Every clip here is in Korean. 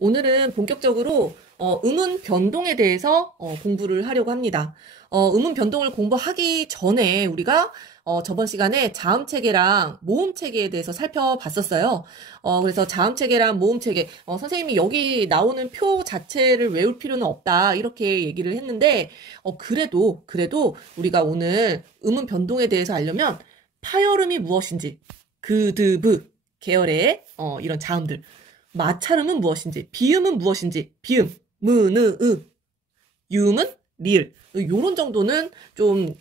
오늘은 본격적으로 음운 변동에 대해서 공부를 하려고 합니다. 음운 변동을 공부하기 전에 우리가 저번 시간에 자음 체계랑 모음 체계에 대해서 살펴봤었어요. 그래서 자음 체계랑 모음 체계, 선생님이 여기 나오는 표 자체를 외울 필요는 없다 이렇게 얘기를 했는데 그래도 우리가 오늘 음운 변동에 대해서 알려면 파열음이 무엇인지, 그드브 계열의 이런 자음들, 마찰음은 무엇인지, 비음은 무엇인지, 비음, 무, 느, 으, 유음은 리을. 요런 정도는 좀,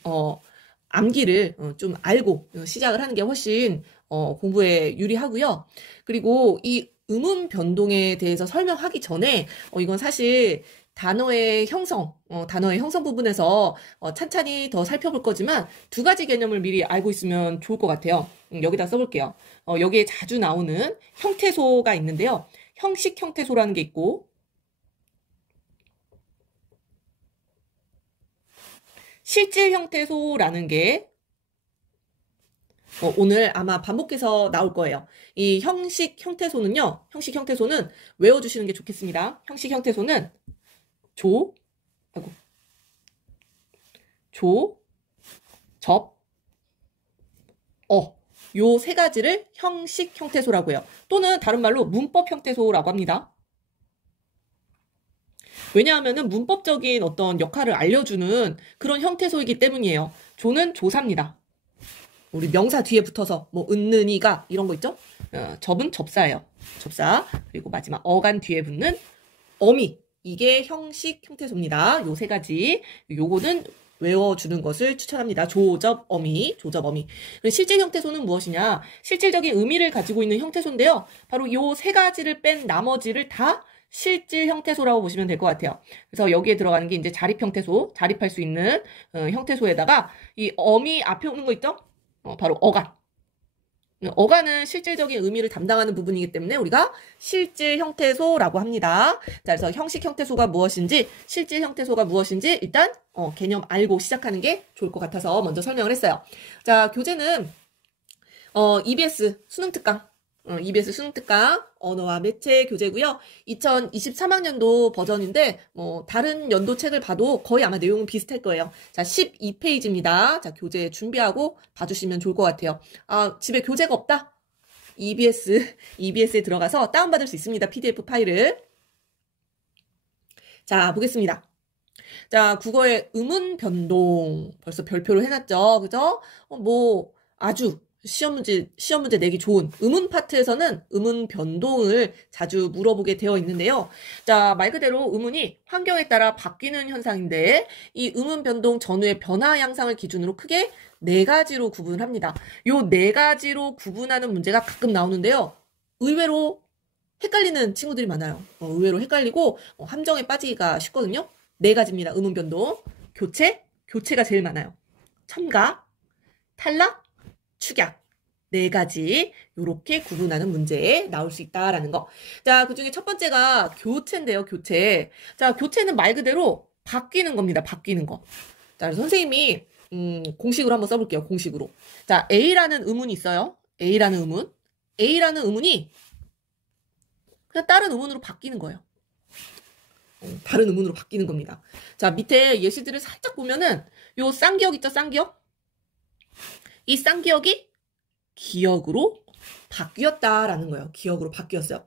암기를 좀 알고 시작을 하는 게 훨씬, 공부에 유리하고요. 그리고 이 음운 변동에 대해서 설명하기 전에, 이건 사실 단어의 형성 부분에서 찬찬히 더 살펴볼 거지만 두 가지 개념을 미리 알고 있으면 좋을 것 같아요. 여기다 써볼게요. 여기에 자주 나오는 형태소가 있는데요. 형식 형태소라는 게 있고, 실질 형태소라는 게 오늘 아마 반복해서 나올 거예요. 이 형식 형태소는 외워주시는 게 좋겠습니다. 형식 형태소는 조, 아이고, 조, 접, 요 세 가지를 형식 형태소라고 해요. 또는 다른 말로 문법 형태소라고 합니다. 왜냐하면은 문법적인 어떤 역할을 알려주는 그런 형태소이기 때문이에요. 조는 조사입니다. 우리 명사 뒤에 붙어서 뭐 은느니가 이런 거 있죠? 접은 접사예요. 접사. 그리고 마지막 어간 뒤에 붙는 어미. 이게 형식 형태소입니다. 요 세 가지. 요거는 외워주는 것을 추천합니다. 조접, 어미. 실질 형태소는 무엇이냐? 실질적인 의미를 가지고 있는 형태소인데요. 바로 요 세 가지를 뺀 나머지를 다 실질 형태소라고 보시면 될 것 같아요. 그래서 여기에 들어가는 게 이제 자립 형태소, 자립할 수 있는 형태소에다가 이 어미 앞에 오는 거 있죠? 바로 어간. 어간은 실질적인 의미를 담당하는 부분이기 때문에 우리가 실질 형태소라고 합니다. 자, 그래서 형식 형태소가 무엇인지, 실질 형태소가 무엇인지 일단 개념 알고 시작하는 게 좋을 것 같아서 먼저 설명을 했어요. 자, 교재는 EBS 수능 특강 언어와 매체 교재고요. 2023학년도 버전인데 다른 연도 책을 봐도 거의 아마 내용은 비슷할 거예요. 자, 12페이지입니다. 자, 교재 준비하고 봐주시면 좋을 것 같아요. 집에 교재가 없다? EBS에 들어가서 다운받을 수 있습니다. PDF 파일을. 자, 보겠습니다. 자, 국어의 음운 변동 벌써 별표로 해놨죠. 그죠? 아주 시험 문제 내기 좋은 음운 파트에서는 음운 변동을 자주 물어보게 되어 있는데요. 자, 말 그대로 음운이 환경에 따라 바뀌는 현상인데 이 음운 변동 전후의 변화 양상을 기준으로 크게 네 가지로 구분을 합니다. 요 네 가지로 구분하는 문제가 가끔 나오는데요. 의외로 헷갈리는 친구들이 많아요. 의외로 헷갈리고 함정에 빠지기가 쉽거든요. 네 가지입니다. 음운 변동. 교체가 제일 많아요. 첨가, 탈락, 축약. 네 가지 요렇게 구분하는 문제에 나올 수 있다라는 거. 자, 그중에 첫 번째가 교체인데요. 교체. 자, 교체는 말 그대로 바뀌는 겁니다. 바뀌는 거. 자, 그래서 선생님이 공식으로 한번 써볼게요. 공식으로. 자, A라는 음운이 있어요. A라는 음운이 그냥 다른 음운으로 바뀌는 거예요. 다른 음운으로 바뀌는 겁니다. 자, 밑에 예시들을 살짝 보면은 요 쌍기역 있죠? 쌍기역? 이 쌍기역이 기역으로 바뀌었다라는 거예요. 기역으로 바뀌었어요.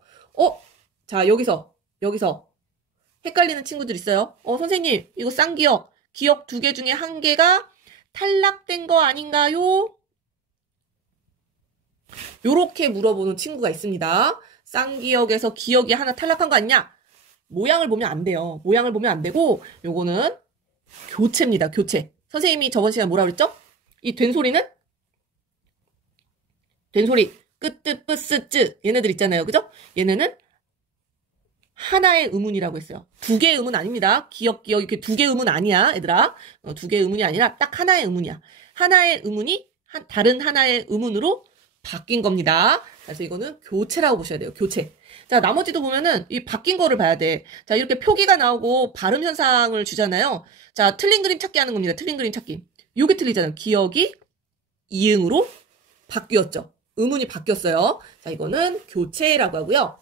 자, 여기서 헷갈리는 친구들 있어요. 선생님, 이거 쌍기역, 기역 두 개 중에 한 개가 탈락된 거 아닌가요? 요렇게 물어보는 친구가 있습니다. 쌍기역에서 기역이 하나 탈락한 거 아니냐? 모양을 보면 안 돼요. 모양을 보면 안 되고 요거는 교체입니다. 교체. 선생님이 저번 시간에 뭐라 그랬죠? 이 된소리는? 된소리 끄뜨 뿌쓰쯔 얘네들 있잖아요. 그죠? 얘네는 하나의 음운이라고 했어요. 두 개의 음운 아닙니다. 기역 이렇게 두 개의 음운 아니야. 얘들아. 두 개의 음운이 아니라 딱 하나의 음운이야. 하나의 음운이 다른 하나의 음운으로 바뀐 겁니다. 그래서 이거는 교체라고 보셔야 돼요. 교체. 자, 나머지도 보면은 이 바뀐 거를 봐야 돼. 자, 이렇게 표기가 나오고 발음 현상을 주잖아요. 자, 틀린 그림 찾기 하는 겁니다. 틀린 그림 찾기. 요게 틀리잖아요. 기역이 이응으로 바뀌었죠. 음운이 바뀌었어요. 자, 이거는 교체라고 하고요.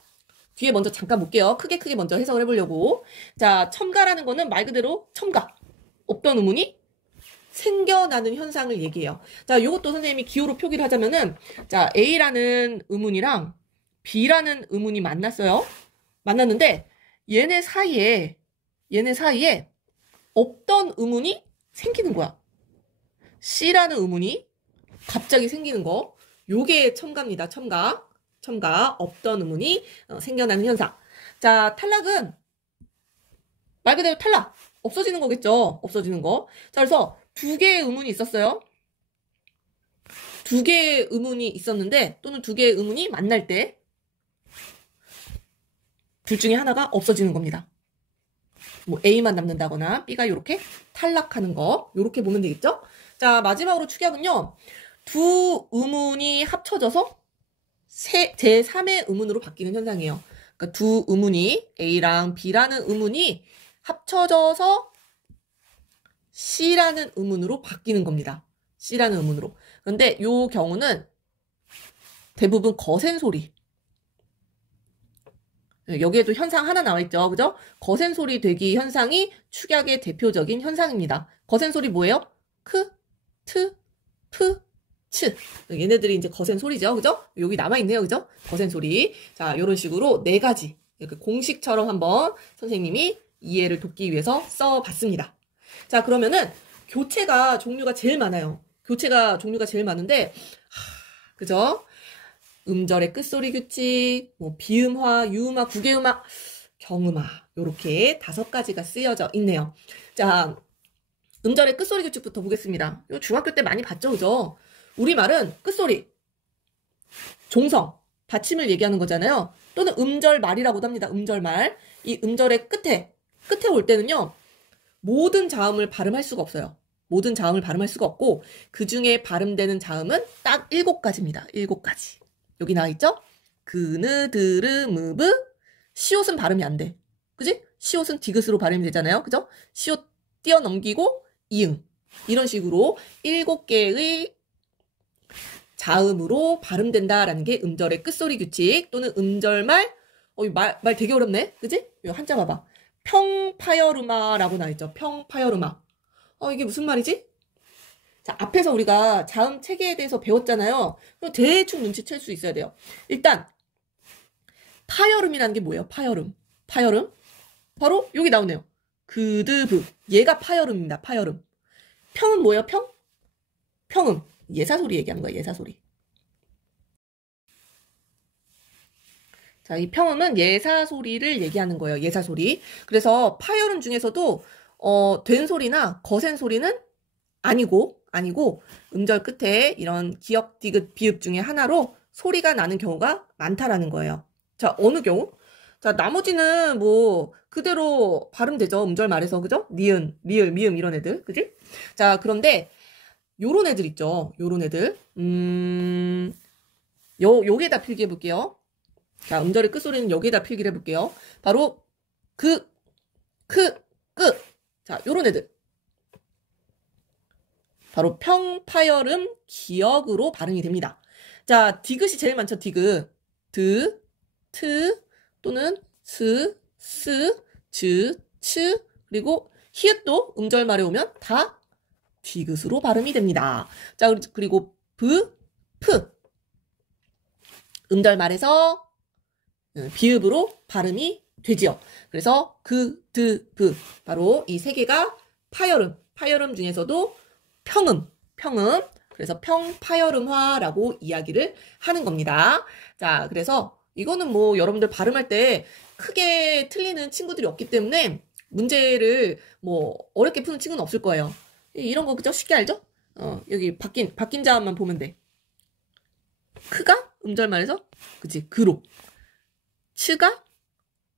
뒤에 먼저 잠깐 볼게요. 크게 먼저 해석을 해보려고. 자, 첨가라는 거는 말 그대로 첨가. 없던 의문이 생겨나는 현상을 얘기해요. 자, 요것도 선생님이 기호로 표기를 하자면은, 자, A라는 의문이랑 B라는 의문이 만났어요. 만났는데, 얘네 사이에 없던 의문이 생기는 거야. C라는 의문이 갑자기 생기는 거. 요게 첨가입니다. 첨가. 없던 의문이 생겨나는 현상. 자, 탈락은 말 그대로 탈락. 없어지는 거겠죠. 없어지는 거. 자, 그래서 두 개의 의문이 있었어요. 두 개의 의문이 있었는데, 또는 두 개의 의문이 만날 때, 둘 중에 하나가 없어지는 겁니다. 뭐 A만 남는다거나 B가 이렇게 탈락하는 거. 이렇게 보면 되겠죠? 자, 마지막으로 축약은요. 두 의문이 합쳐져서 제3의 의문으로 바뀌는 현상이에요. 그러니까 두 의문이 A랑 B라는 의문이 합쳐져서 C라는 의문으로 바뀌는 겁니다. C라는 의문으로. 그런데 이 경우는 대부분 거센 소리. 여기에도 현상 하나 나와 있죠. 그죠? 거센 소리 되기 현상이 축약의 대표적인 현상입니다. 거센 소리 뭐예요? 크, 트, 프, 츠. 얘네들이 이제 거센 소리죠. 그죠? 여기 남아있네요. 그죠? 거센 소리. 자, 이런 식으로 네 가지. 이렇게 공식처럼 한번 선생님이 이해를 돕기 위해서 써봤습니다. 자, 그러면은 교체가 종류가 제일 많아요. 교체가 종류가 제일 많은데, 그죠? 음절의 끝소리 규칙, 뭐 비음화, 유음화, 구개음화, 경음화 요렇게 5가지가 쓰여져 있네요. 자, 음절의 끝소리 규칙부터 보겠습니다. 이거 중학교 때 많이 봤죠, 그죠? 우리말은 끝소리, 종성, 받침을 얘기하는 거잖아요. 또는 음절말이라고도 합니다. 음절말. 이 음절의 끝에 올 때는요. 모든 자음을 발음할 수가 없어요. 모든 자음을 발음할 수가 없고 그 중에 발음되는 자음은 딱 7가지입니다. 7가지. 여기 나와있죠? 그느, 드르, 무브. 시옷은 발음이 안 돼. 그지? 시옷은 디귿으로 발음이 되잖아요. 그죠? 시옷 띄어넘기고 이응. 이런 식으로 7개의 자음으로 발음된다라는 게 음절의 끝소리 규칙 또는 음절말. 말 되게 어렵네. 그지? 이 한자 봐봐. 평파열음화라고 나와있죠. 평파열음화. 이게 무슨 말이지? 자, 앞에서 우리가 자음 체계에 대해서 배웠잖아요. 대충 눈치챌 수 있어야 돼요. 일단 파열음이라는 게 뭐예요? 파열음. 바로 여기 나오네요. 그드브. 얘가 파열음입니다. 파열음. 평은 뭐예요? 평음. 예사소리 얘기하는 거예요. 예사소리. 자, 이 평음은 예사소리를 얘기하는 거예요. 예사소리. 그래서 파열음 중에서도 된 소리나 거센 소리는 아니고 음절 끝에 이런 기역, 디귿, 비읍 중에 하나로 소리가 나는 경우가 많다라는 거예요. 자, 어느 경우? 자, 나머지는 뭐 그대로 발음되죠. 음절 말에서. 그죠? 니은, 리을, 미음 이런 애들. 그지? 자, 그런데 요런 애들 있죠. 요런 애들. 여기에다 필기해 볼게요. 자, 음절의 끝소리는 여기에다 필기를 해 볼게요. 바로 그, 크, 끄. 자, 요런 애들. 바로 평파열음 기역으로 발음이 됩니다. 자, 디귿이 제일 많죠. 디귿. 드, 트, 또는 스, 스, 즈, 츠, 그리고 히읗도 음절말에 오면 다 디귿으로 발음이 됩니다. 자, 그리고 브, 프. 음절말에서 비읍으로 발음이 되지요. 그래서 그, 드, 브. 바로 이 세 개가 파열음 중에서도 평음. 그래서 평파열음화라고 이야기를 하는 겁니다. 자, 그래서 이거는 뭐 여러분들 발음할 때 크게 틀리는 친구들이 없기 때문에 문제를 뭐 어렵게 푸는 친구는 없을 거예요. 이런 거 그죠? 쉽게 알죠? 여기 바뀐 자음만 보면 돼. 크가 음절말에서 그치? 그로. 츠가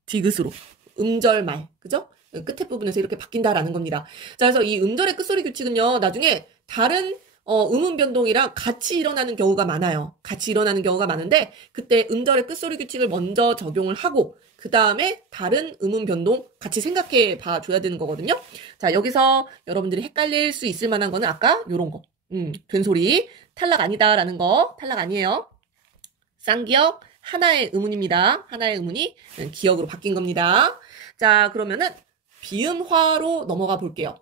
디귿으로. 음절말. 그죠? 끝에 부분에서 이렇게 바뀐다라는 겁니다. 자, 그래서 이 음절의 끝소리 규칙은요, 나중에 다른 음운 변동이랑 같이 일어나는 경우가 많아요. 같이 일어나는 경우가 많은데, 그때 음절의 끝소리 규칙을 먼저 적용을 하고, 그 다음에 다른 음운 변동 같이 생각해 봐줘야 되는 거거든요. 자, 여기서 여러분들이 헷갈릴 수 있을 만한 거는 아까 요런 거. 된 소리. 탈락 아니다라는 거. 탈락 아니에요. 쌍기역, 하나의 의문입니다. 하나의 의문이 기역으로 바뀐 겁니다. 자, 그러면은 비음화로 넘어가 볼게요.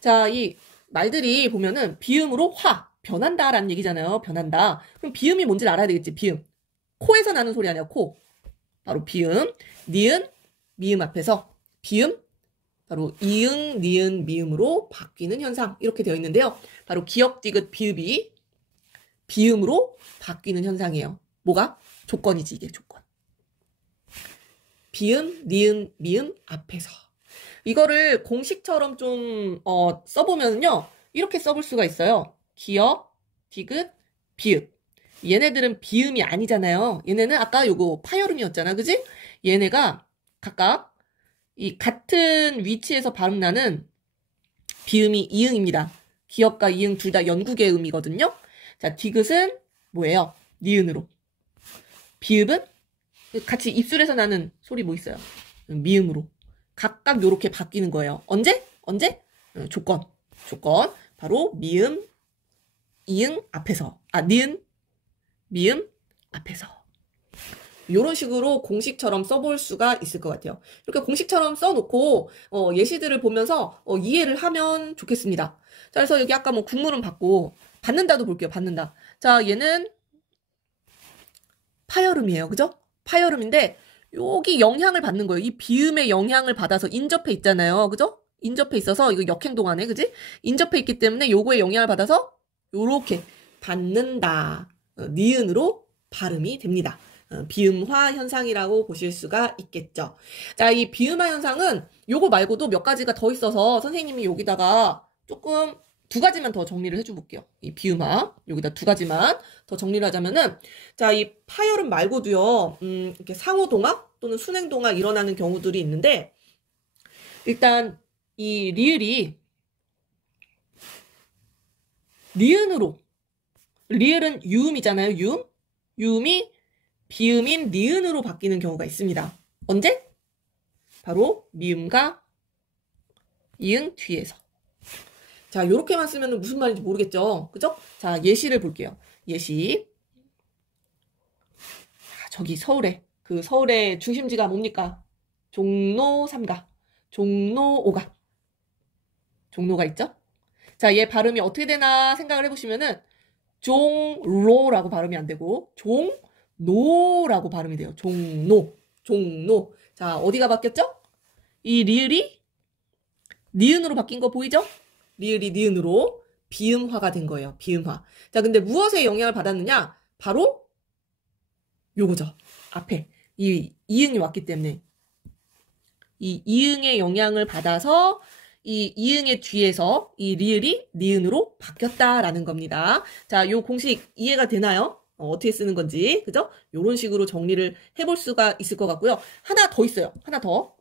자, 이 말들이 보면은 비음으로 변한다라는 얘기잖아요. 변한다. 그럼 비음이 뭔지를 알아야 되겠지. 비음. 코에서 나는 소리 아니야. 코. 바로 비음. 니은, 미음 앞에서 비음. 바로 이응, 니은, 미음으로 바뀌는 현상. 이렇게 되어 있는데요. 바로 기역, 디귿, 비읍이 비음으로 바뀌는 현상이에요. 뭐가? 조건이지, 이게 조건. 비음, 니은, 미음 앞에서. 이거를 공식처럼 좀 써보면요. 이렇게 써볼 수가 있어요. 기역, 디귿, 비읍. 얘네들은 비음이 아니잖아요. 얘네는 아까 요거 파열음이었잖아. 그지? 얘네가 각각 이 같은 위치에서 발음나는 비음이 이응입니다. 기역과 이응 둘 다 연국의 음이거든요. 자, 디귿은 뭐예요? 니은으로. 비읍은 같이 입술에서 나는 소리 뭐 있어요? 미음으로. 각각 요렇게 바뀌는 거예요. 언제? 조건. 바로 미음, 이응 앞에서. 니은, 미음 앞에서. 이런 식으로 공식처럼 써볼 수가 있을 것 같아요. 이렇게 공식처럼 써놓고 예시들을 보면서 이해를 하면 좋겠습니다. 자, 그래서 여기 아까 뭐 국물은 받고 받는다도 볼게요. 받는다. 자, 얘는 파열음이에요. 그죠? 파열음인데 여기 영향을 받는 거예요. 이 비음의 영향을 받아서 인접해 있잖아요. 그죠? 인접해 있어서 이거 역행동하네. 그지? 인접해 있기 때문에 요거에 영향을 받아서 요렇게 받는다. 니은으로 발음이 됩니다. 비음화 현상이라고 보실 수가 있겠죠. 자, 이 비음화 현상은 요거 말고도 몇 가지가 더 있어서 선생님이 여기다가 조금 두 가지만 더 정리를 해줘 볼게요. 이 비음화 여기다 두 가지만 더 정리를 하자면은 자, 이 파열음 말고도요. 이렇게 상호동화 또는 순행동화 일어나는 경우들이 있는데 일단 이 리을이 니은으로 리을은 유음이잖아요. 유음이 비음인 니은으로 바뀌는 경우가 있습니다. 언제? 바로 미음과 이응 뒤에서. 자, 요렇게만 쓰면 무슨 말인지 모르겠죠? 그죠? 자, 예시를 볼게요. 예시. 저기 서울의 중심지가 뭡니까? 종로 3가, 종로 5가. 종로가 있죠? 자, 얘 발음이 어떻게 되나 생각을 해보시면은 종로라고 발음이 안 되고 종노라고 발음이 돼요. 종노. 자, 어디가 바뀌었죠? 이 리을이 니은으로 바뀐 거 보이죠? 리을이 니은으로 비음화가 된 거예요. 비음화. 자, 근데 무엇에 영향을 받았느냐? 바로 요거죠. 앞에 이 이응이 왔기 때문에 이 이응의 영향을 받아서 이 이응의 뒤에서 이 리을이 니은으로 바뀌었다라는 겁니다. 자, 요 공식 이해가 되나요? 어떻게 쓰는 건지, 그죠? 요런 식으로 정리를 해볼 수가 있을 것 같고요. 하나 더 있어요. 하나 더.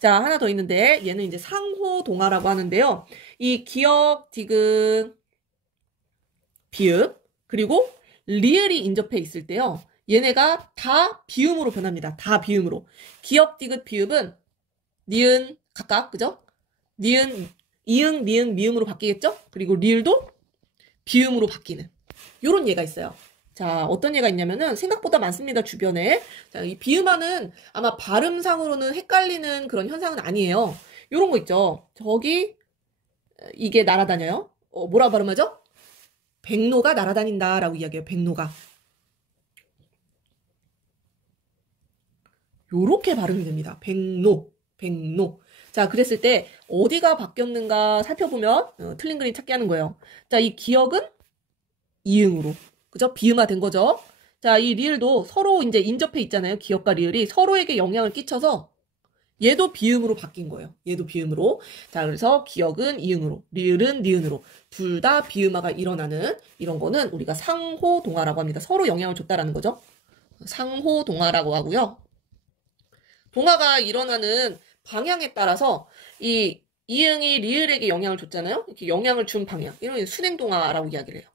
자, 하나 더 있는데, 얘는 이제 상호동화라고 하는데요. 이 기역, 디귿, 비읍, 그리고 리을이 인접해 있을 때요. 얘네가 다 비음으로 변합니다. 다 비음으로. 기역, 디귿, 비읍은 니은 각각, 그죠? 니은, 이응, 니은, 미음으로 바뀌겠죠? 그리고 리을도 비음으로 바뀌는 요런 예가 있어요. 자, 어떤 예가 있냐면은 생각보다 많습니다. 주변에. 자, 이 비음화는 아마 발음상으로는 헷갈리는 그런 현상은 아니에요. 요런 거 있죠. 저기 이게 날아다녀요. 뭐라 발음하죠? 백로가 날아다닌다라고 이야기해요. 백로가. 요렇게 발음이 됩니다. 백로. 자, 그랬을 때 어디가 바뀌었는가 살펴보면 틀린 그림 찾게 하는 거예요. 자, 이 기역은 이응으로. 그죠? 비음화 된 거죠. 자, 이 리을도 서로 이제 인접해 있잖아요. 기역과 리을이 서로에게 영향을 끼쳐서 얘도 비음으로 바뀐 거예요. 얘도 비음으로. 자, 그래서 기역은 이응으로, 리을은 니은으로 둘 다 비음화가 일어나는 이런 거는 우리가 상호동화라고 합니다. 서로 영향을 줬다라는 거죠. 상호동화라고 하고요. 동화가 일어나는 방향에 따라서 이 이응이 리을에게 영향을 줬잖아요. 이렇게 영향을 준 방향. 이런 순행동화라고 이야기를 해요.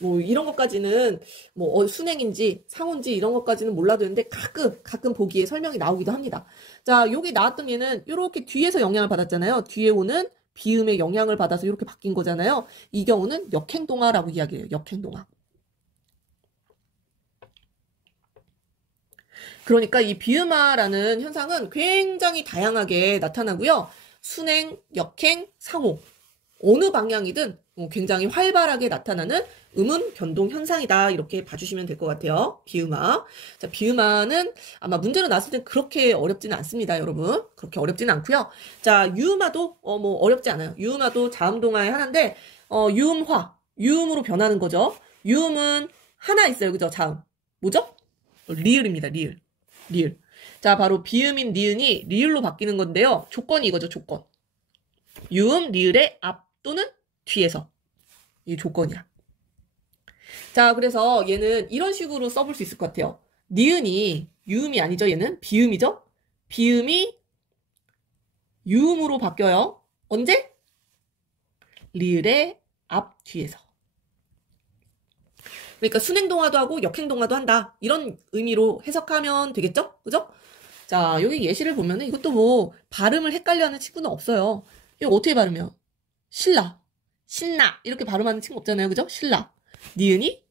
뭐 이런 것까지는 뭐 순행인지 상호인지 이런 것까지는 몰라도 되는데 가끔 보기에 설명이 나오기도 합니다. 자, 여기 나왔던 얘는 이렇게 뒤에서 영향을 받았잖아요. 뒤에 오는 비음의 영향을 받아서 이렇게 바뀐 거잖아요. 이 경우는 역행동화라고 이야기해요. 역행동화. 그러니까 이 비음화라는 현상은 굉장히 다양하게 나타나고요. 순행, 역행, 상호 어느 방향이든 굉장히 활발하게 나타나는 음운 변동 현상이다. 이렇게 봐주시면 될 것 같아요. 비음화. 자, 비음화는 아마 문제로 나왔을 땐 그렇게 어렵지는 않습니다, 여러분. 그렇게 어렵지는 않고요. 자, 유음화도 뭐 어렵지 않아요. 유음화도 자음동화의 하나인데 유음화, 유음으로 변하는 거죠. 유음은 하나 있어요, 그죠? 자음. 뭐죠? 리을입니다, 리을. 리을. 자, 바로 비음인 니은이 리을로 바뀌는 건데요. 조건이 이거죠, 조건. 유음, 리을의 앞 또는 뒤에서. 이 조건이야. 자, 그래서 얘는 이런 식으로 써볼 수 있을 것 같아요. 니은이 유음이 아니죠, 얘는? 비음이죠? 비음이 유음으로 바뀌어요. 언제? 리을의 앞, 뒤에서. 그러니까 순행동화도 하고 역행동화도 한다. 이런 의미로 해석하면 되겠죠? 그죠? 자, 여기 예시를 보면은 이것도 뭐 발음을 헷갈려하는 친구는 없어요. 이거 어떻게 발음해요? 신라, 신나 이렇게 발음하는 친구 없잖아요. 그죠? 신라. 니은이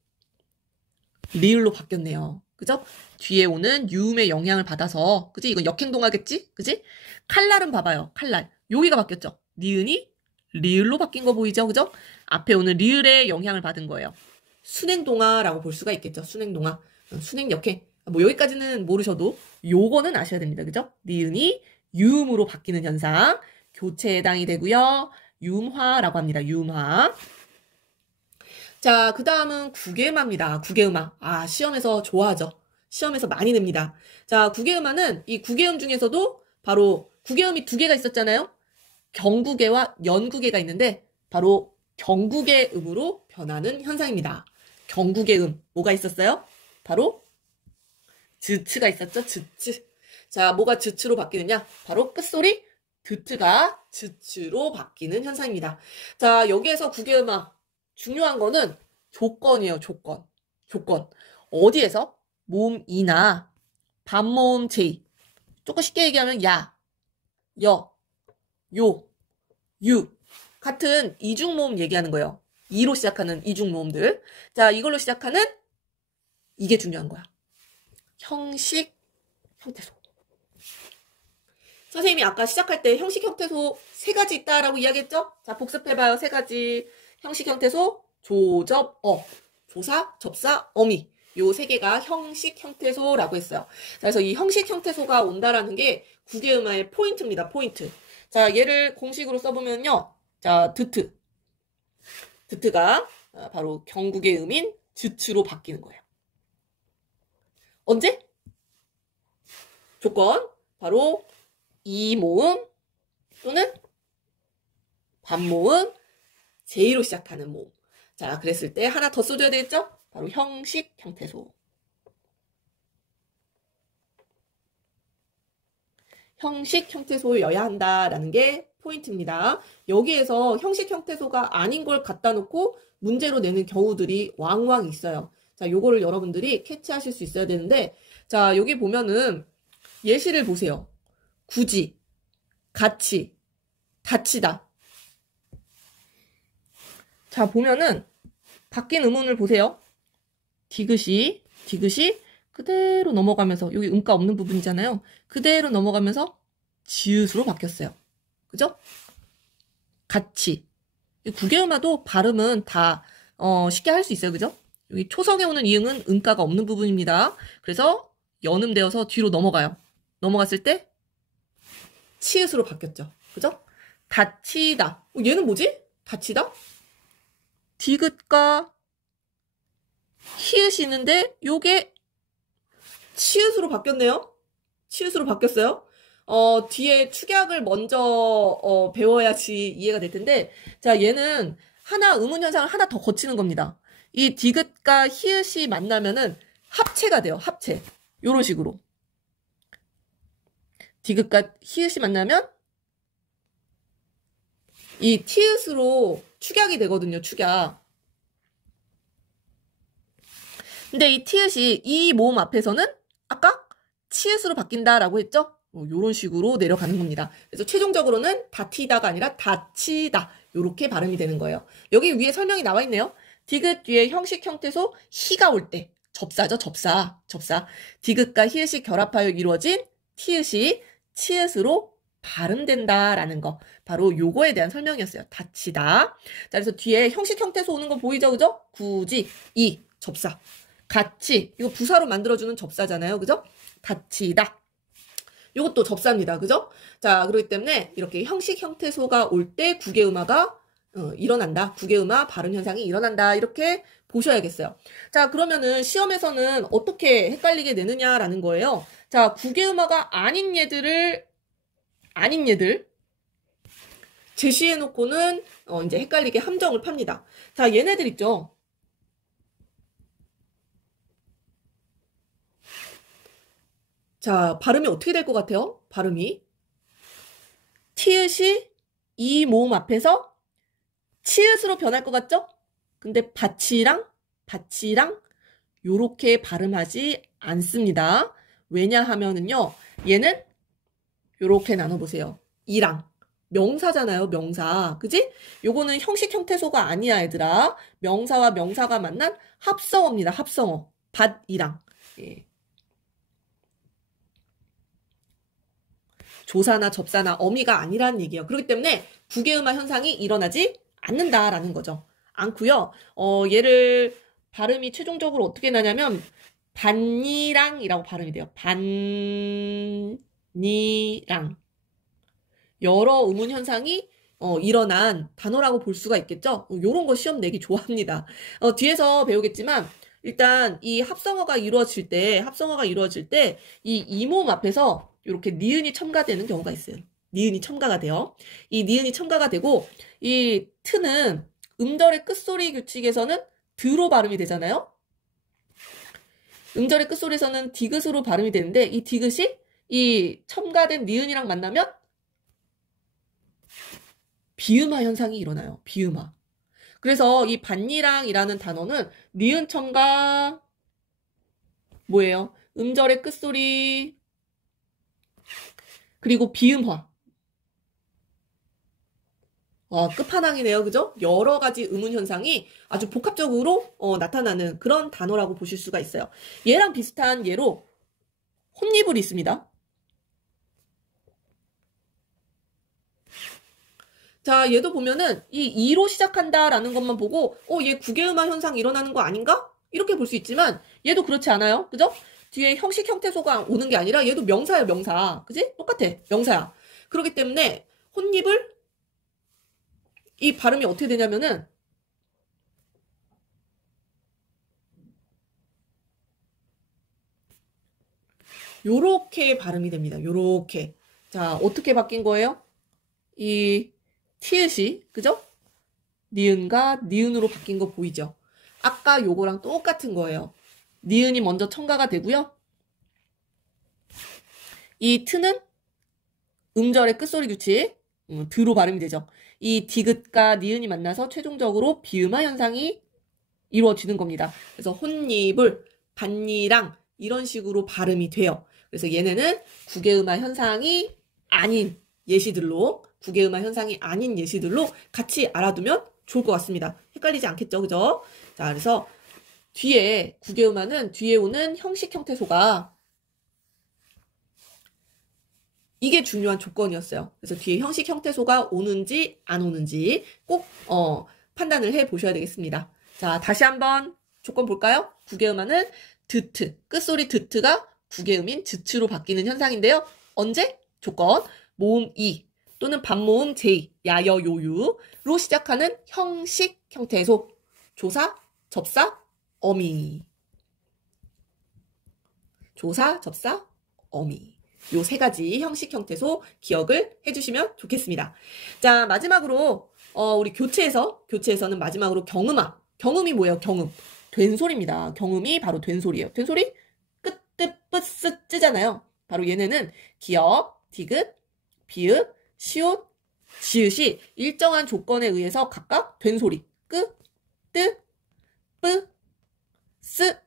리을로 바뀌었네요. 그죠? 뒤에 오는 유음의 영향을 받아서 그지? 이건 역행동화겠지? 그지? 칼날은 봐봐요. 칼날. 여기가 바뀌었죠? 니은이 리을로 바뀐 거 보이죠? 그죠? 앞에 오는 리을의 영향을 받은 거예요. 순행동화라고 볼 수가 있겠죠. 순행동화. 순행 역행. 뭐 여기까지는 모르셔도 요거는 아셔야 됩니다. 그죠? 니은이 유음으로 바뀌는 현상. 교체에 해당이 되고요. 유음화라고 합니다. 유음화. 자, 그 다음은 구개음화입니다. 구개음화. 아, 시험에서 좋아하죠. 시험에서 많이 냅니다. 자, 구개음화는 이 구개음 중에서도 바로 구개음이 두 개가 있었잖아요. 경구개와 연구개가 있는데 바로 경구개 음으로 변하는 현상입니다. 경구개 음. 뭐가 있었어요? 바로 즈츠가 있었죠. 즈츠. 자, 뭐가 즈츠로 바뀌느냐? 바로 끝소리 드트가 즈츠로 바뀌는 현상입니다. 자, 여기에서 구개음화 중요한 거는 조건이에요. 조건. 조건. 어디에서? 모음 이나 반모음 제. 조금 쉽게 얘기하면 야, 여, 요, 유 같은 이중모음 얘기하는 거예요. 이로 시작하는 이중모음들. 자, 이걸로 시작하는 이게 중요한 거야. 형식, 형태소. 선생님이 아까 시작할 때 형식, 형태소 세 가지 있다라고 이야기했죠? 자, 복습해봐요. 세 가지. 형식, 형태소, 조접, 조사, 접사, 어미. 요 세 개가 형식, 형태소라고 했어요. 자, 그래서 이 형식, 형태소가 온다라는 게 구개음화의 포인트입니다. 포인트. 자, 얘를 공식으로 써보면요. 자, 드트. 드트가 바로 경국의 음인 즈츠로 바뀌는 거예요. 언제? 조건. 바로 이모음 또는 반모음 제이로 시작하는 모음. 자, 그랬을 때 하나 더 써줘야 되겠죠? 바로 형식, 형태소. 형식, 형태소여야 한다라는 게 포인트입니다. 여기에서 형식, 형태소가 아닌 걸 갖다 놓고 문제로 내는 경우들이 왕왕 있어요. 자, 요거를 여러분들이 캐치하실 수 있어야 되는데, 자, 여기 보면은 예시를 보세요. 굳이, 같이, 다치다. 자, 보면은 바뀐 음운을 보세요. 디귿이 그대로 넘어가면서 여기 음가 없는 부분이잖아요. 그대로 넘어가면서 지읒으로 바뀌었어요. 그죠? 같이. 구개음화도 발음은 다 쉽게 할 수 있어요. 그죠? 여기 초성에 오는 이응은 음가가 없는 부분입니다. 그래서 연음되어서 뒤로 넘어가요. 넘어갔을 때 치읓으로 바뀌었죠. 그죠? 다치다. 얘는 뭐지? 다치다? 디귿과 히읗이 있는데 요게 치읓으로 바뀌었네요. 치읓으로 바뀌었어요. 뒤에 축약을 먼저 배워야지 이해가 될 텐데, 자, 얘는 하나 음운 현상을 하나 더 거치는 겁니다. 이 디귿과 히읗이 만나면은 합체가 돼요. 합체. 요런 식으로. 디귿과 히읗이 만나면 이 티읕으로 축약이 되거든요. 축약. 근데 이 티읕이 이 모음 앞에서는 아까 치읓으로 바뀐다라고 했죠? 요런 식으로 내려가는 겁니다. 그래서 최종적으로는 다티다가 아니라 다치다. 요렇게 발음이 되는 거예요. 여기 위에 설명이 나와 있네요. 디귿 뒤에 형식, 형태소, 히가 올 때. 접사죠, 접사. 접사. 디귿과 히읗이 결합하여 이루어진 티읕이 치읓으로 발음된다라는 거. 바로 요거에 대한 설명이었어요. 닫히다. 자, 그래서 뒤에 형식 형태에서 오는 거 보이죠, 그죠? 굳이, 이, 접사. 같이, 이거 부사로 만들어주는 접사잖아요, 그죠? 닫히다. 요것도 접사입니다, 그죠? 자, 그렇기 때문에 이렇게 형식 형태소가 올 때 구개음화가 일어난다. 구개음화 발음 현상이 일어난다. 이렇게 보셔야겠어요. 자, 그러면은 시험에서는 어떻게 헷갈리게 되느냐라는 거예요. 자, 구개음화가 아닌 얘들 제시해놓고는 이제 헷갈리게 함정을 팝니다. 자, 얘네들 있죠. 자, 발음이 어떻게 될 것 같아요? 발음이 티읕이 이 모음 앞에서 치읓으로 변할 것 같죠? 근데 밭이랑 요렇게 발음하지 않습니다. 왜냐하면은요, 얘는 요렇게 나눠보세요. 이랑 명사잖아요, 명사. 그지? 요거는 형식 형태소가 아니야, 얘들아. 명사와 명사가 만난 합성어입니다, 합성어. 밭이랑. 예. 조사나 접사나 어미가 아니라는 얘기예요. 그렇기 때문에 구개음화 현상이 일어나지 않는다라는 거죠. 않고요. 얘를 발음이 최종적으로 어떻게 나냐면 반니랑이라고 발음이 돼요. 반니랑. 여러 의문 현상이 일어난 단어라고 볼 수가 있겠죠. 요런 거 시험 내기 좋아합니다. 뒤에서 배우겠지만 일단 이 합성어가 이루어질 때 이 이모음 앞에서 이렇게 니은이 첨가되는 경우가 있어요. 니은이 첨가가 돼요. 이 니은이 첨가가 되고 이 트는 음절의 끝소리 규칙에서는 드로 발음이 되잖아요. 음절의 끝소리에서는 디귿으로 발음이 되는데 이 디귿이 이 첨가된 니은이랑 만나면 비음화 현상이 일어나요. 비음화. 그래서 이 반니랑이라는 단어는 니은 첨가 뭐예요? 음절의 끝소리 그리고 비음화. 끝판왕이네요. 그죠? 여러 가지 의문 현상이 아주 복합적으로 나타나는 그런 단어라고 보실 수가 있어요. 얘랑 비슷한 예로 혼입을 있습니다. 자, 얘도 보면은 이 2로 시작한다라는 것만 보고 얘 구개음화 현상 일어나는 거 아닌가? 이렇게 볼 수 있지만 얘도 그렇지 않아요. 그죠? 뒤에 형식 형태소가 오는 게 아니라 얘도 명사예요, 명사. 그지? 똑같아. 명사야. 그렇기 때문에 혼입을 이 발음이 어떻게 되냐면은 요렇게 발음이 됩니다. 요렇게. 자, 어떻게 바뀐 거예요? 이 티읕이 그죠? 니은과 니은으로 바뀐 거 보이죠? 아까 요거랑 똑같은 거예요. 니은이 먼저 첨가가 되고요. 이 트는 음절의 끝소리 규칙 드로 발음이 되죠. 이 디귿과 니은이 만나서 최종적으로 비음화 현상이 이루어지는 겁니다. 그래서 혼입을 반니랑 이런 식으로 발음이 돼요. 그래서 얘네는 구개음화 현상이 아닌 예시들로 같이 알아두면 좋을 것 같습니다. 헷갈리지 않겠죠, 그죠? 자, 그래서 뒤에 구개음화는 뒤에 오는 형식 형태소가 이게 중요한 조건이었어요. 그래서 뒤에 형식 형태소가 오는지 안 오는지 꼭 판단을 해 보셔야 되겠습니다. 자, 다시 한번 조건 볼까요? 구개음화는 드트, 끝소리 드트가 구개음인 드트로 바뀌는 현상인데요. 언제? 조건 모음 이 또는 반모음 제, 야여 요유로 시작하는 형식 형태소 조사, 접사, 어미. 조사, 접사, 어미. 요 세 가지 형식 형태소 기억을 해주시면 좋겠습니다. 자, 마지막으로 우리 교체에서는 마지막으로 경음화. 경음이 뭐예요? 경음. 된소리입니다. 경음이 바로 된소리예요. 된소리 끝, 뜻, 뿌, 쓰, 쯔잖아요. 바로 얘네는 기역, 디귿, 비읍, 시옷, 지읒이 일정한 조건에 의해서 각각 된소리 끝, 뜻, 뿌, 쓰,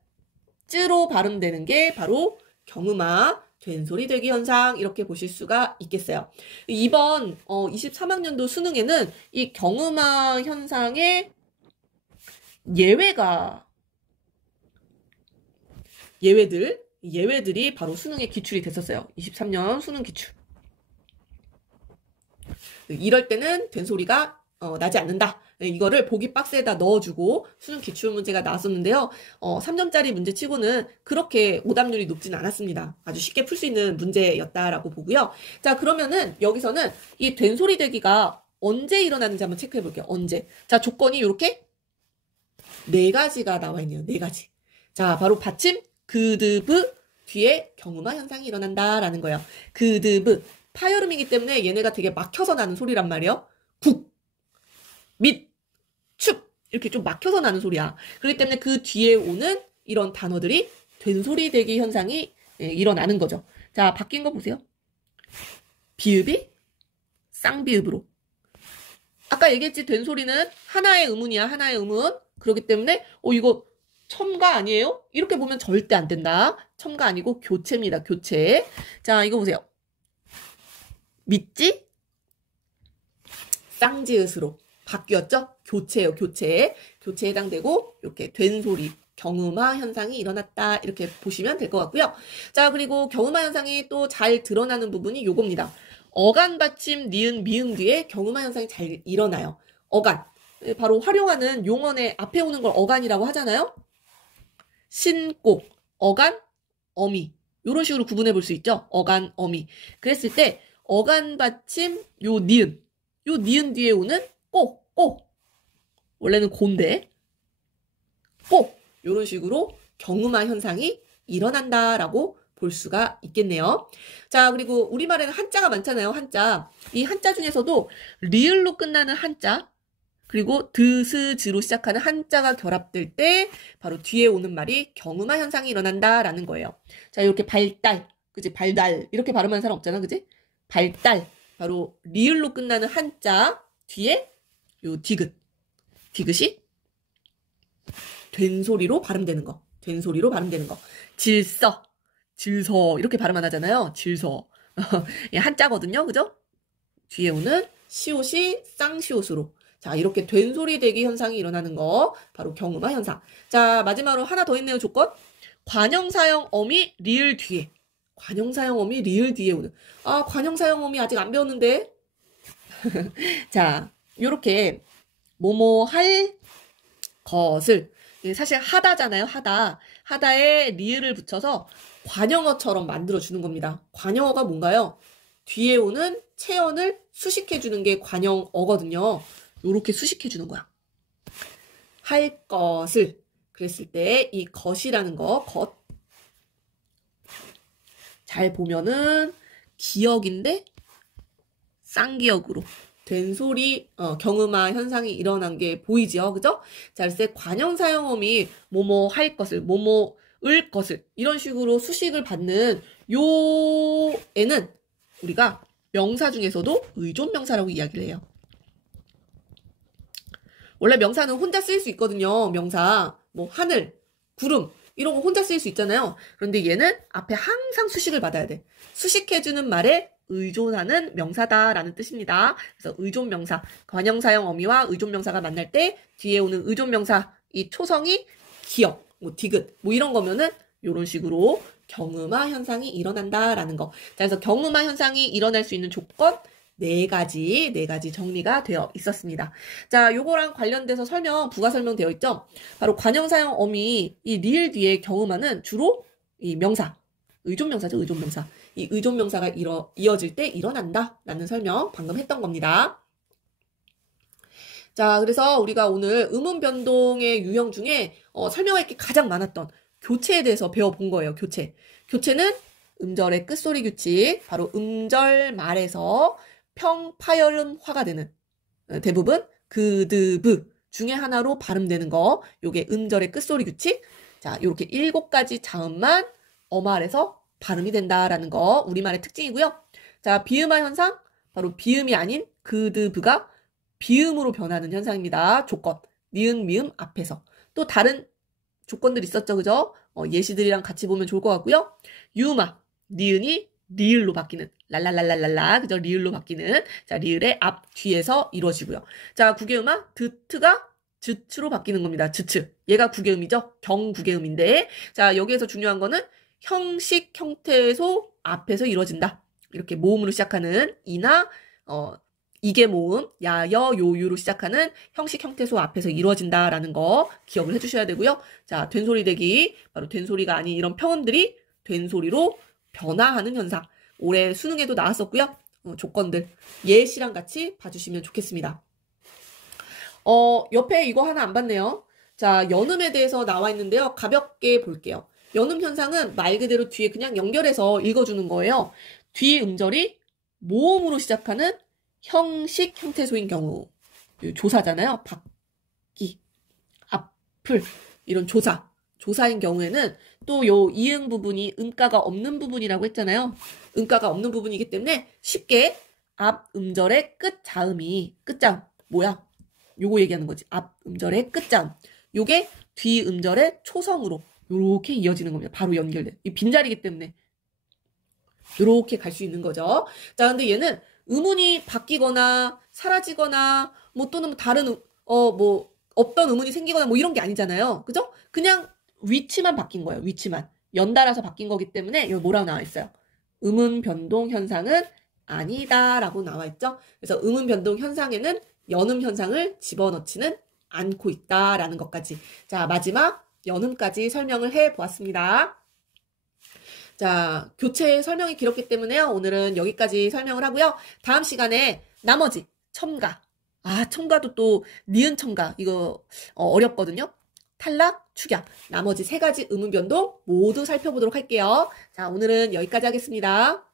쯔로 발음되는 게 바로 경음화 된소리 되기 현상 이렇게 보실 수가 있겠어요. 이번 23학년도 수능에는 이 경음화 현상의 예외가 예외들이 바로 수능에 기출이 됐었어요. 23년 수능 기출. 이럴 때는 된소리가 나지 않는다. 이거를 보기 박스에다 넣어주고 수능 기출 문제가 나왔었는데요. 3점짜리 문제 치고는 그렇게 오답률이 높진 않았습니다. 아주 쉽게 풀 수 있는 문제였다라고 보고요. 자, 그러면은 여기서는 이 된소리 대기가 언제 일어나는지 한번 체크해 볼게요. 언제. 자, 조건이 이렇게 4가지가 나와 있네요. 4가지. 자, 바로 받침, 그드브 뒤에 경음화 현상이 일어난다라는 거예요. 그드브. 파열음이기 때문에 얘네가 되게 막혀서 나는 소리란 말이에요. 국, 밑, 축 이렇게 좀 막혀서 나는 소리야. 그렇기 때문에 그 뒤에 오는 이런 단어들이 된소리 대기 현상이 일어나는 거죠. 자, 바뀐 거 보세요. 비읍이 쌍비읍으로. 아까 얘기했지, 된소리는 하나의 음운이야. 하나의 음운. 그렇기 때문에 이거 첨가 아니에요? 이렇게 보면 절대 안 된다. 첨가 아니고 교체입니다. 교체. 자, 이거 보세요. 믿지? 쌍지읒으로 바뀌었죠? 교체예요. 교체에 해당되고 이렇게 된소리, 경음화 현상이 일어났다. 이렇게 보시면 될 것 같고요. 자, 그리고 경음화 현상이 또 잘 드러나는 부분이 요겁니다. 어간 받침, 니은, 미음 뒤에 경음화 현상이 잘 일어나요. 어간. 바로 활용하는 용언의 앞에 오는 걸 어간이라고 하잖아요. 신고, 어간, 어미. 이런 식으로 구분해 볼 수 있죠. 어간, 어미. 그랬을 때 어간 받침, 요 니은 뒤에 오는 꼬. 원래는 고인데 꼬. 요런 식으로 경음화 현상이 일어난다라고 볼 수가 있겠네요. 자, 그리고 우리말에는 한자가 많잖아요. 한자. 이 한자 중에서도 리을로 끝나는 한자, 그리고 드스즈로 시작하는 한자가 결합될 때 바로 뒤에 오는 말이 경음화 현상이 일어난다라는 거예요. 자, 이렇게 발달, 그지? 발달 이렇게 발음하는 사람 없잖아, 그지? 발달, 바로 리을로 끝나는 한자 뒤에 요 디귿이 된소리로 발음되는 거. 질서 이렇게 발음 안 하잖아요. 질서. 한자거든요, 그죠? 뒤에 오는 시옷이 쌍시옷으로. 자, 이렇게 된소리 대기 현상이 일어나는 거 바로 경음화 현상. 자, 마지막으로 하나 더 있네요. 조건. 관형사형 어미 리을 뒤에. 관형사형 어미 리을 뒤에 오는. 아, 관형사형 어미 아직 안 배웠는데. 자, 요렇게 뭐뭐 할 것을, 사실 하다잖아요. 하다에 리을을 붙여서 관형어처럼 만들어주는 겁니다. 관형어가 뭔가요? 뒤에 오는 체언을 수식해주는 게 관형어거든요. 요렇게 수식해주는 거야. 할 것을. 그랬을 때 이 것이라는 거, 것. 잘 보면은 기억인데 쌍기역으로 된소리, 경음화 현상이 일어난 게 보이죠? 그죠? 자, 그래서 관형사형어미 뭐뭐 할 것을, 뭐뭐을 것을 이런 식으로 수식을 받는 요에는 우리가 명사 중에서도 의존명사라고 이야기를 해요. 원래 명사는 혼자 쓰일 수 있거든요. 명사, 뭐 하늘, 구름 이런 거 혼자 쓰일 수 있잖아요. 그런데 얘는 앞에 항상 수식을 받아야 돼. 수식해주는 말에 의존하는 명사다라는 뜻입니다. 그래서 의존명사, 관형사형 어미와 의존명사가 만날 때 뒤에 오는 의존명사, 이 초성이 기역, 뭐 디귿, 뭐 이런 거면은 이런 식으로 경음화 현상이 일어난다라는 거. 자, 그래서 경음화 현상이 일어날 수 있는 조건 4가지 정리가 되어 있었습니다. 자, 요거랑 관련돼서 부가 설명되어 있죠? 바로 관형사형 어미, 이 리을 뒤에 경음화는 주로 이 명사, 의존명사죠, 의존명사. 이 의존명사가 이어질 때 일어난다라는 설명 방금 했던 겁니다. 자, 그래서 우리가 오늘 음운 변동의 유형 중에 설명할 게 가장 많았던 교체에 대해서 배워본 거예요. 교체는 음절의 끝소리 규칙, 바로 음절 말에서 평파열음 화가 되는, 대부분 그드브 중에 하나로 발음되는 거, 요게 음절의 끝소리 규칙. 자, 요렇게 7가지 자음만 어말에서 발음이 된다라는 거 우리말의 특징이고요. 자, 비음화 현상, 바로 비음이 아닌 그드브가 비음으로 변하는 현상입니다. 조건, 니은, 미음 앞에서. 또 다른 조건들 있었죠, 그죠? 예시들이랑 같이 보면 좋을 것 같고요. 유음화, 니은이 리을로 바뀌는, 랄랄랄랄랄라, 그죠? 리을로 바뀌는, 자, 리을의 앞, 뒤에서 이루어지고요. 자, 국외음화, 드트가 즈츠로 바뀌는 겁니다. 즈츠. 얘가 구개음이죠. 경구개음인데. 자, 여기에서 중요한 거는 형식, 형태소 앞에서 이루어진다. 이렇게 모음으로 시작하는 이나 이계 모음, 야, 여, 요, 유로 시작하는 형식, 형태소 앞에서 이루어진다라는 거 기억을 해주셔야 되고요. 자, 된소리 대기. 바로 된소리가 아닌 이런 표현들이 된소리로 변화하는 현상. 올해 수능에도 나왔었고요. 조건들 예시랑 같이 봐주시면 좋겠습니다. 옆에 이거 하나 안 봤네요. 자, 연음에 대해서 나와 있는데요. 가볍게 볼게요. 연음 현상은 말 그대로 뒤에 그냥 연결해서 읽어주는 거예요. 뒤 음절이 모음으로 시작하는 형식, 형태소인 경우. 조사잖아요. 받기, 앞을, 이런 조사. 조사인 경우에는 또 요 이응 부분이 음가가 없는 부분이라고 했잖아요. 음가가 없는 부분이기 때문에 쉽게 앞 음절의 끝 자음이, 끝자음, 뭐야? 요거 얘기하는 거지. 앞 음절의 끝자음. 요게 뒤 음절의 초성으로 요렇게 이어지는 겁니다. 바로 연결돼. 이 빈자리이기 때문에 요렇게 갈 수 있는 거죠. 자, 근데 얘는 음운이 바뀌거나 사라지거나 뭐 또는 다른 뭐 없던 음운이 생기거나 뭐 이런 게 아니잖아요. 그죠? 그냥 위치만 바뀐 거예요. 위치만. 연달아서 바뀐 거기 때문에 여기 뭐라고 나와 있어요? 음운 변동 현상은 아니다라고 나와 있죠. 그래서 음운 변동 현상에는 연음 현상을 집어넣지는 않고 있다라는 것까지. 자, 마지막 연음까지 설명을 해 보았습니다. 자, 교체 설명이 길었기 때문에요. 오늘은 여기까지 설명을 하고요. 다음 시간에 나머지 첨가. 첨가도 또 니은 첨가. 이거 어렵거든요. 탈락, 축약. 나머지 3가지 음운 변동 모두 살펴보도록 할게요. 자, 오늘은 여기까지 하겠습니다.